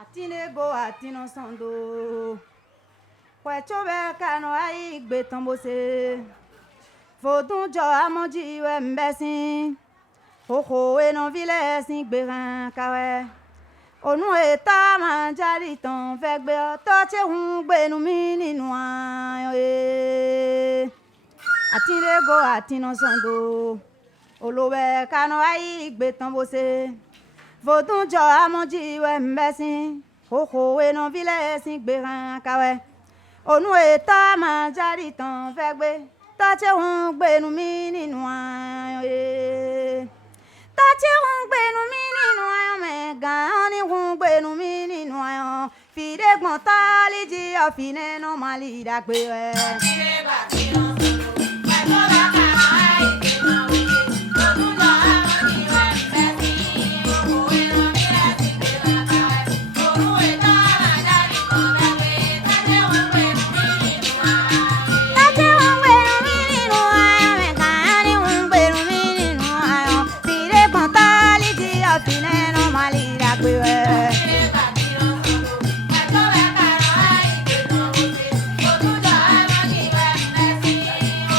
Atinego atino sando Kwechobe kano ai gbe tambose Fodun jo amoji we mbesin Oko eno vile sin gbe ran kawe Onu eta manjari ton fe gbe to che hun gbe nu mi ninu ayo Atinego atino sando Olowe kano ai gbe tambose Fodun jo amoji we mbesin Oko eno vile sin gbe ran kawe Onu eta manjari ton fe gbe Tache hun gbe nu mi ninu ayo Tache hun gbe nu mi ninu ayo me gan ni hun gbe nu mi ninu ayo Fide gbon tali ji o fine no mali da gbe we Fide gba ti no solo we to ba ka ai ke no we Fodun jo amoji we mbesin Oko eno vile sin gbe ran kawe Onu eta manjari ton fe gbe Tache hun gbe nu mi ninu ayo Tache hun gbe nu mi ninu ayo me gan ni hun gbe nu mi ninu ayo Fide gbon tali ji o fine no mali da gbe we Fide gba ti no solo we to ba ka ai ke no we Fodun jo amoji we mbesin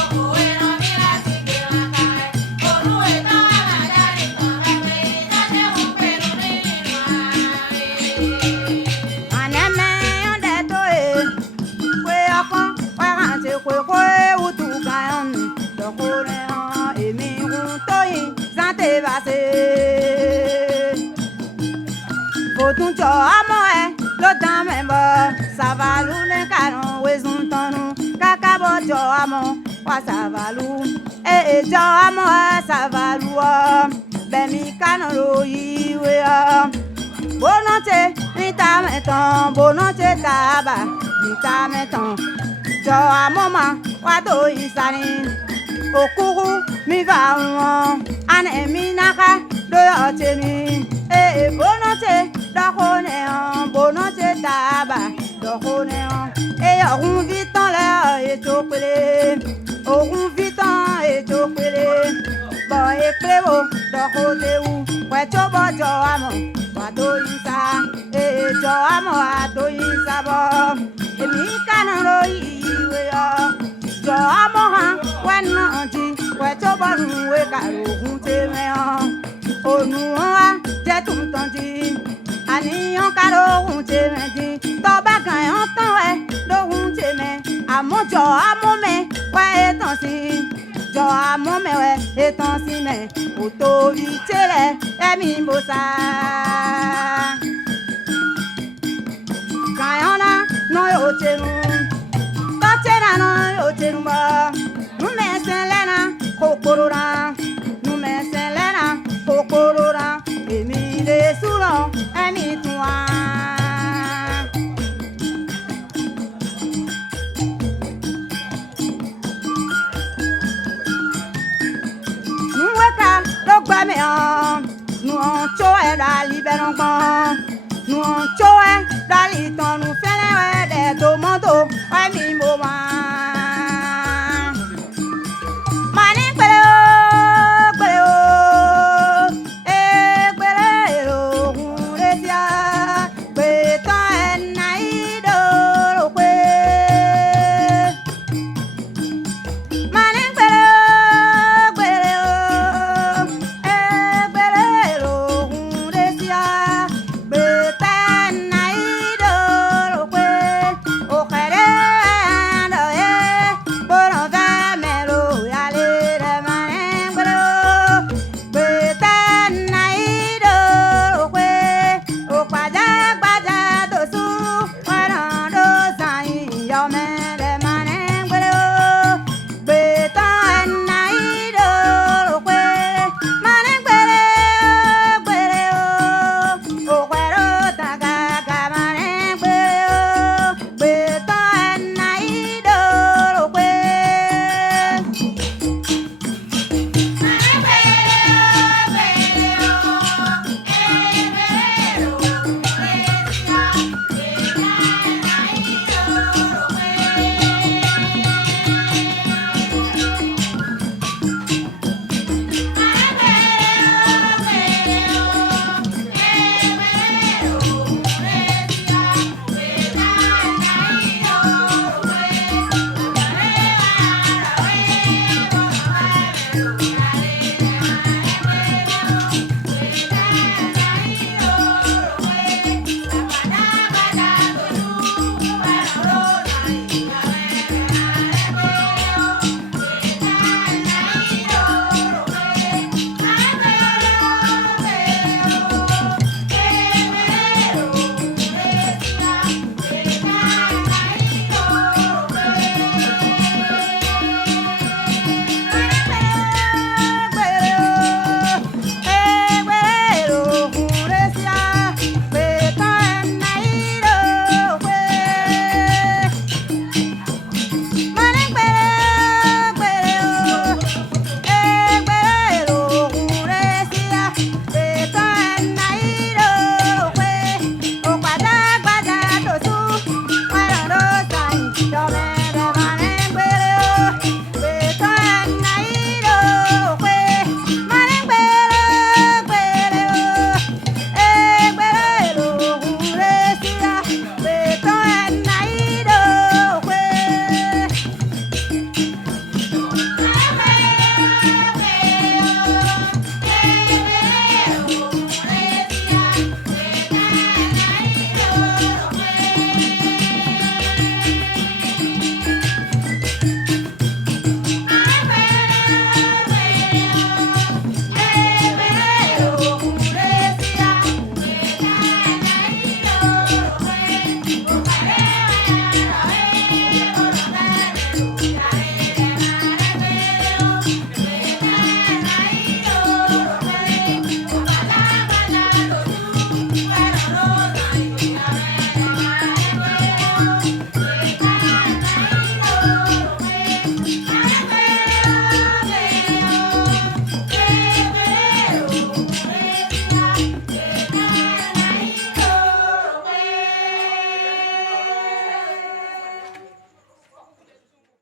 Oko eno vile sin gbe ran kawe Onu eta manjari ton fe gbe Tache hun gbe nu mi ninu ayo Aneme yonde to Kwe ọkàn wá rántí kwe kwe utu gayon Dọkọrẹ hàn èmi hun tóyin Zante base Fodun jọ ọmọ ẹ ló dán mẹ́bọ̀ Sàvàlú ní kànú wezun tọ́nu Kákábọ̀ jọ ọmọ wá sàvàlú Èè jọ ọmọ ẹ sàvàlú ọ Bẹ̀mí kánú ló yíwé ọ Bonoche níta mẹ́tàn Bonoche tàbà níta mẹ́tàn Jọ àmọ́mà wá tó ìsàní Òkúrú mi fà wọn Anẹ̀mí náà lóyọ̀ tèmi Èè bonoche dọ́kọ́ nẹ̀hàn Bonoche tàbà dọ́kọ́ nẹ̀hàn Èè ọ̀hún fi tán lẹ́ ètò pélé Òhún fi tán ètò pélé Bọ̀ èpè wo dọ́kọ́ léwu Pẹ̀tọ́ bọ́ jọ àmọ́ wà tó ìsà Èè jọ àmọ́ wà tó ìsà bọ̀ Èmi kánà ló ìwé ọ Jọ àmọ́ hàn wẹ́ náà jí Pẹ̀tọ́ bọ́ nù wé kàrògùn tèmẹ́ hàn Ònù wọn wá jẹ́ tuntun jí Àníyàn kàrògùn tèmẹ́ jí Tọ́ba kan yàn tán wẹ́ lóhun tèmẹ́ Àmọ́ jọ àmọ́ mẹ́ wá ètàn sí Jọ àmọ́ mẹ́ wẹ́ ètàn sí mẹ́ Òtò ìtẹ́lẹ̀ ẹ̀mí bó sá Kayana no yo chenu Tachena no yo chenu ba Nume selena kokorora Nume selena kokorora Emi de suro emi tuwa Nweka lo gba me an Nu an cho e la libere ngbon Nu an